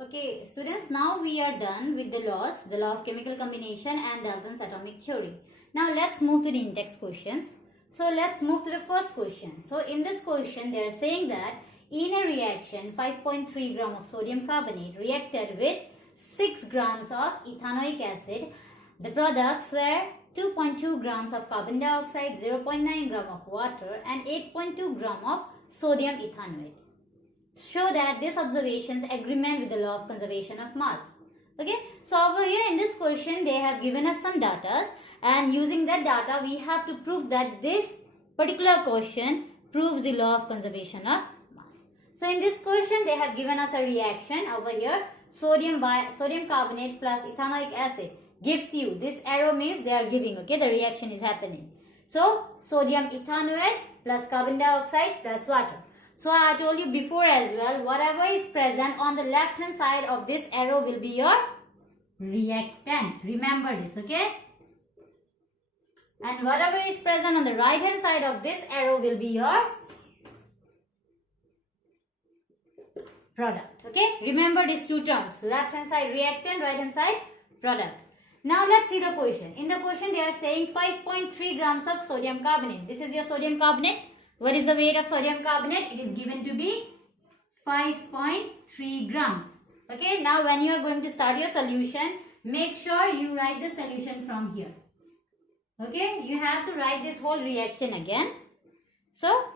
Okay, students, now we are done with the laws, the law of chemical combination and Dalton's atomic theory. Now let's move to the index questions. So let's move to the first question. So in this question, they are saying that in a reaction, 5.3 gram of sodium carbonate reacted with 6 grams of ethanoic acid. The products were 2.2 grams of carbon dioxide, 0.9 gram of water and 8.2 gram of sodium ethanoate. Show that this observations agreement with the law of conservation of mass. Okay, so over here in this question they have given us some data, and using that data we have to prove that this particular question proves the law of conservation of mass. So in this question they have given us a reaction over here, sodium carbonate plus ethanoic acid gives you, this arrow means they are giving, okay, the reaction is happening. So sodium ethanoate plus carbon dioxide plus water. So I told you before as well, whatever is present on the left hand side of this arrow will be your reactant. Remember this, okay? And whatever is present on the right hand side of this arrow will be your product, okay? Remember these two terms, left hand side reactant, right hand side product. Now let's see the question. In the question they are saying 5.3 grams of sodium carbonate. This is your sodium carbonate. What is the weight of sodium carbonate? It is given to be 5.3 grams. Okay, now when you are going to start your solution, make sure you write the solution from here. Okay, you have to write this whole reaction again. So,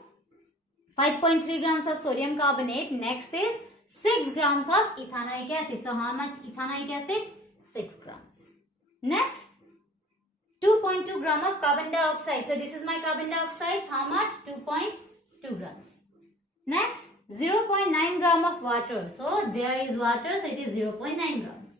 5.3 grams of sodium carbonate. Next is 6 grams of ethanoic acid. So, how much ethanoic acid? 6 grams. Next, 2.2 gram of carbon dioxide. So this is my carbon dioxide. How much? 2.2 grams. Next, 0.9 gram of water. So there is water. So it is 0.9 grams.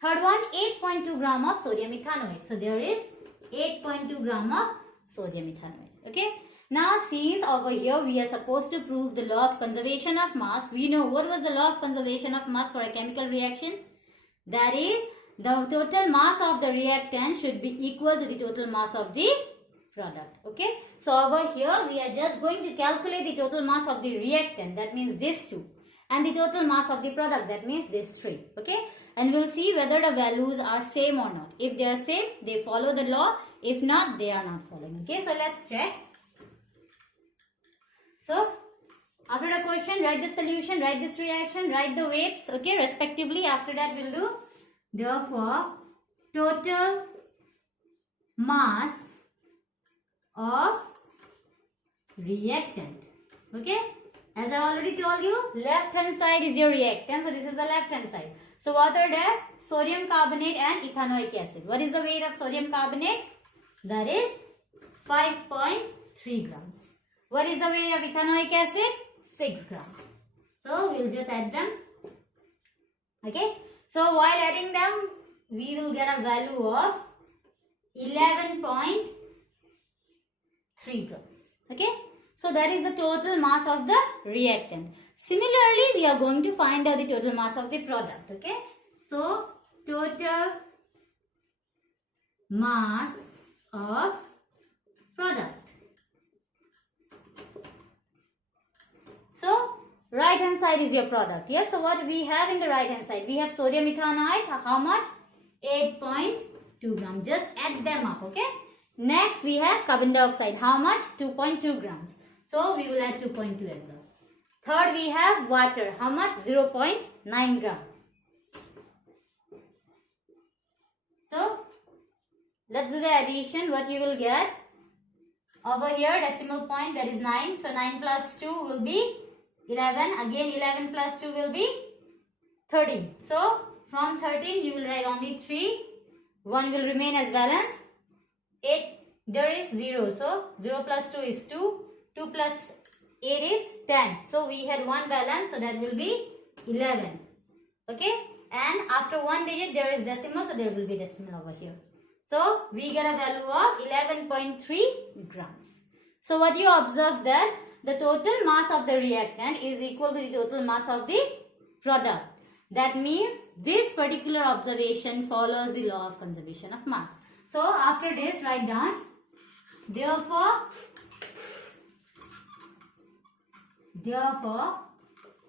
Third one, 8.2 gram of sodium ethanoate. So there is 8.2 gram of sodium ethanoate. Okay. Now since over here we are supposed to prove the law of conservation of mass. We know what was the law of conservation of mass for a chemical reaction. That is, the total mass of the reactant should be equal to the total mass of the product. Okay. So over here we are just going to calculate the total mass of the reactant. That means this two. And the total mass of the product. That means this three. Okay. And we'll see whether the values are same or not. If they are same, they follow the law. If not, they are not following. Okay. So let's check. So after the question, write the solution, write this reaction, write the weights. Okay. Respectively. After that we'll do. Therefore, total mass of reactant. Okay. As I already told you, left hand side is your reactant. So this is the left hand side. So what are there? Sodium carbonate and ethanoic acid. What is the weight of sodium carbonate? That is 5.3 grams. What is the weight of ethanoic acid? 6 grams. So we'll just add them. Okay. So while adding them, we will get a value of 11.3 grams. Okay. So that is the total mass of the reactant. Similarly, we are going to find out the total mass of the product. Okay. So total mass of product. So right hand side is your product. Yes. So what we have in the right hand side? We have sodium ethanoate. How much? 8.2 grams. Just add them up. Okay. Next we have carbon dioxide. How much? 2.2 grams. So we will add 2.2 as well. Third we have water. How much? 0.9 gram. So let's do the addition. What you will get? Over here decimal point, that is 9. So 9 plus 2 will be 11. Again 11 plus 2 will be 13. So from 13 you will write only 3. 1 will remain as balance. 8, there is 0. So 0 plus 2 is 2. 2 plus 8 is 10. So we had 1 balance. So that will be 11. Okay. And after 1 digit there is decimal. So there will be decimal over here. So we get a value of 11.3 grams. So what you observe that the total mass of the reactant is equal to the total mass of the product. That means this particular observation follows the law of conservation of mass. So after this, write down. Therefore,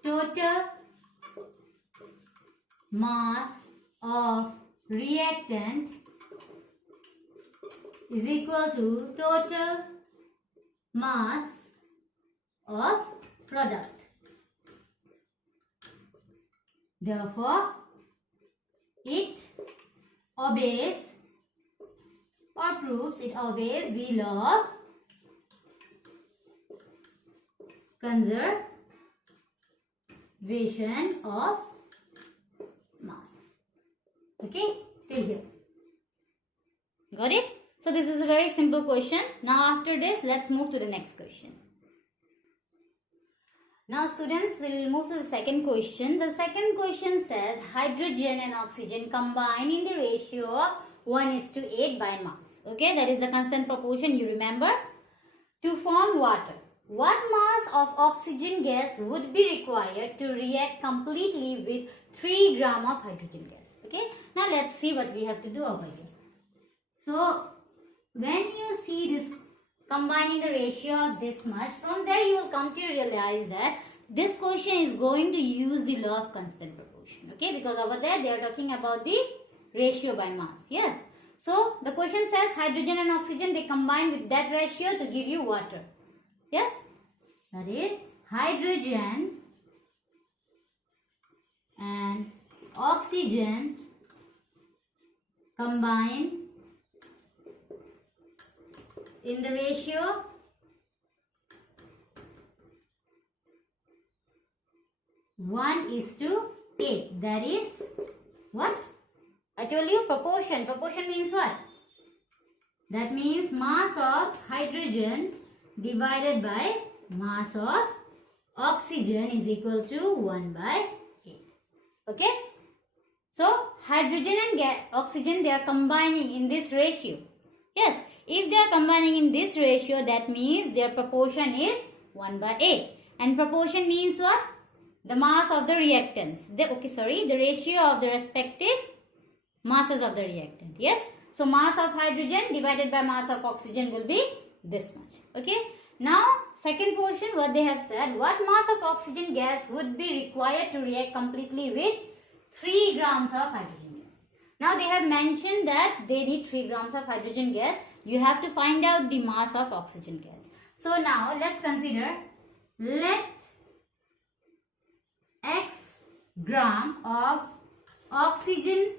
total mass of reactant is equal to total mass of product. Therefore, it obeys or proves it obeys the law of conservation of mass. Okay, till here. Got it? So this is a very simple question. Now after this, let's move to the next question. Now students, we'll move to the second question. The second question says hydrogen and oxygen combine in the ratio of 1:8 by mass. Okay, that is the constant proportion, you remember, to form water. What mass of oxygen gas would be required to react completely with 3 gram of hydrogen gas? Okay, now let's see what we have to do over here. So when you see this combining the ratio of this much, from there you will come to realize that this question is going to use the law of constant proportion. Okay, because over there they are talking about the ratio by mass. Yes. So the question says hydrogen and oxygen, they combine with that ratio to give you water. Yes. That is hydrogen and oxygen combine in the ratio 1:8. That is what? I told you proportion. Proportion means what? That means mass of hydrogen divided by mass of oxygen is equal to 1/8. Okay? So hydrogen and oxygen, they are combining in this ratio. Yes. If they are combining in this ratio, that means their proportion is 1/8. And proportion means what? The mass of the reactants. The ratio of the respective masses of the reactant. Yes. So mass of hydrogen divided by mass of oxygen will be this much. Okay. Now second portion, what they have said, what mass of oxygen gas would be required to react completely with 3 grams of hydrogen gas. Now they have mentioned that they need 3 grams of hydrogen gas. You have to find out the mass of oxygen gas. So now let's consider, let X gram of oxygen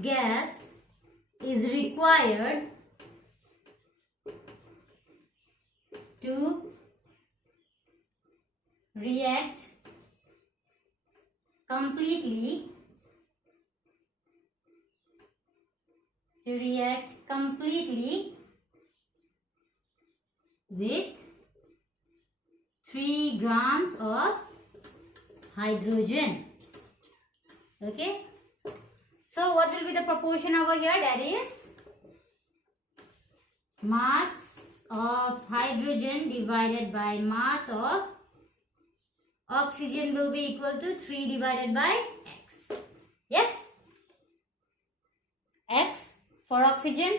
gas is required to react completely with 3 grams of hydrogen. Okay. So what will be the proportion over here? That is mass of hydrogen divided by mass of oxygen will be equal to 3 divided by X. Yes? X for oxygen,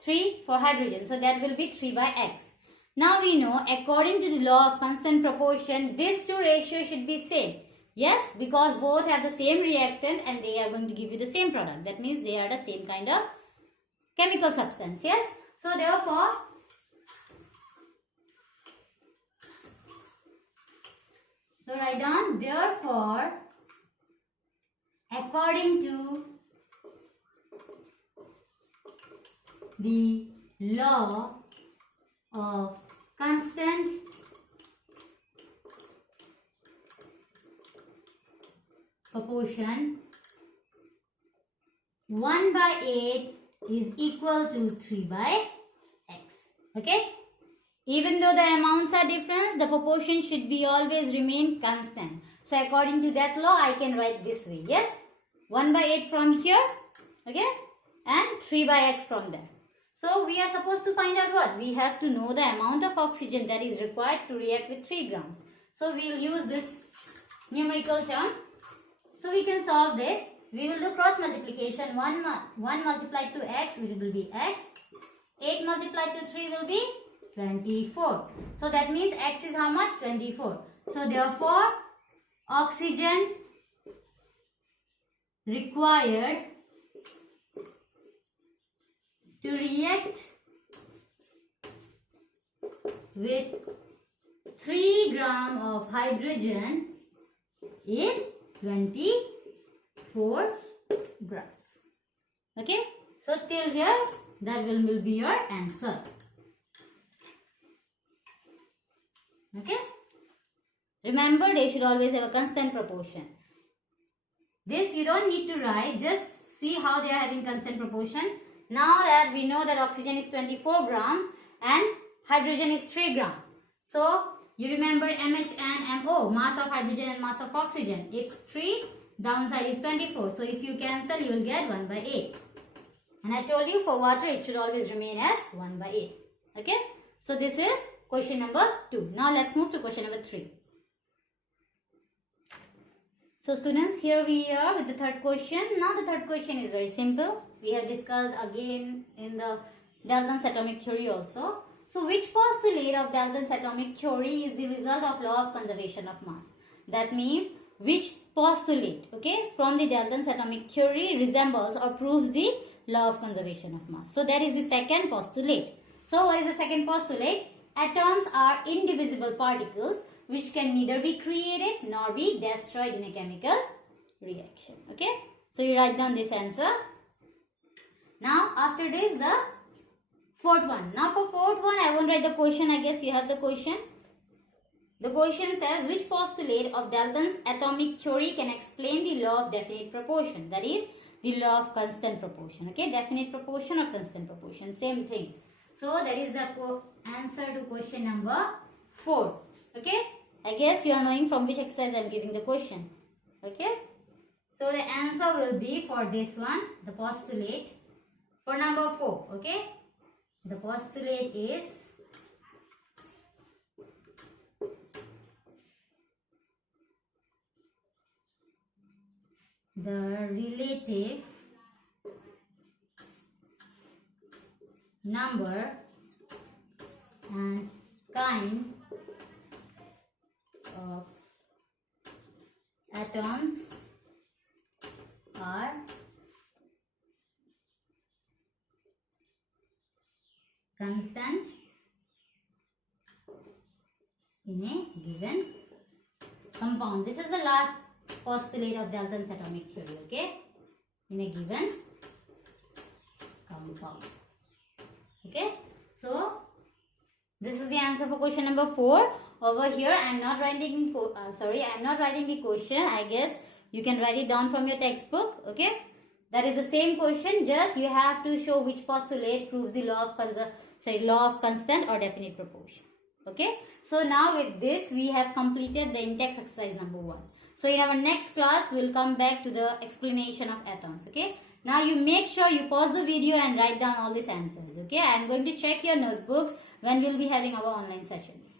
3 for hydrogen. So that will be 3 by X. Now we know, according to the law of constant proportion, these two ratios should be same. Yes, because both have the same reactant and they are going to give you the same product. That means they are the same kind of chemical substance. Yes. So therefore, write down, therefore, according to the law of constant proportion, 1/8 is equal to 3 by X. Okay? Even though the amounts are different, the proportion should be always remain constant. So according to that law, I can write this way. Yes? 1/8 from here. Okay? And 3 by X from there. So we are supposed to find out what? We have to know the amount of oxygen that is required to react with 3 grams. So we will use this numerical term. So we can solve this. We will do cross multiplication. 1 multiplied to X, it will be X. 8 multiplied to 3 will be 24. So that means X is how much? 24. So therefore, oxygen required to react with 3 gram of hydrogen is 24 grams. Okay, so till here that will be your answer. Okay, remember they should always have a constant proportion. This you don't need to write, just see how they are having constant proportion. Now that we know that oxygen is 24 grams and hydrogen is 3 grams. So you remember MH and MO, mass of hydrogen and mass of oxygen. It's 3, downside is 24. So if you cancel, you will get 1 by 8. And I told you for water, it should always remain as 1 by 8. Okay. So this is question number 2. Now let's move to question number 3. So students, here we are with the third question. Now the third question is very simple. We have discussed again in the Dalton's atomic theory also. So which postulate of Dalton's atomic theory is the result of law of conservation of mass? That means which postulate, okay, from the Dalton's atomic theory resembles or proves the law of conservation of mass. So that is the second postulate. So what is the second postulate? Atoms are indivisible particles which can neither be created nor be destroyed in a chemical reaction. Okay. So you write down this answer. Now after this the fourth one. Now for fourth one I won't write the question. I guess you have the question. The question says which postulate of Dalton's atomic theory can explain the law of definite proportion. That is the law of constant proportion. Okay. Definite proportion or constant proportion. Same thing. So that is the answer to question number 4. Okay. I guess you are knowing from which exercise I am giving the question. Okay. So the answer will be for this one, the postulate for number 4. Okay. The postulate is the relative number and kind of atoms are constant in a given compound. This is the last postulate of Dalton's atomic theory, okay? In a given compound. Okay? So, this is the answer for question number 4. Over here, I am not writing the question. I guess you can write it down from your textbook. Okay? That is the same question. Just you have to show which postulate proves the law of constant or definite proportion. Okay? So now with this, we have completed the in-text exercise number 1. So in our next class, we'll come back to the explanation of atoms. Okay? Now you make sure you pause the video and write down all these answers. Okay? I am going to check your notebooks when we'll be having our online sessions.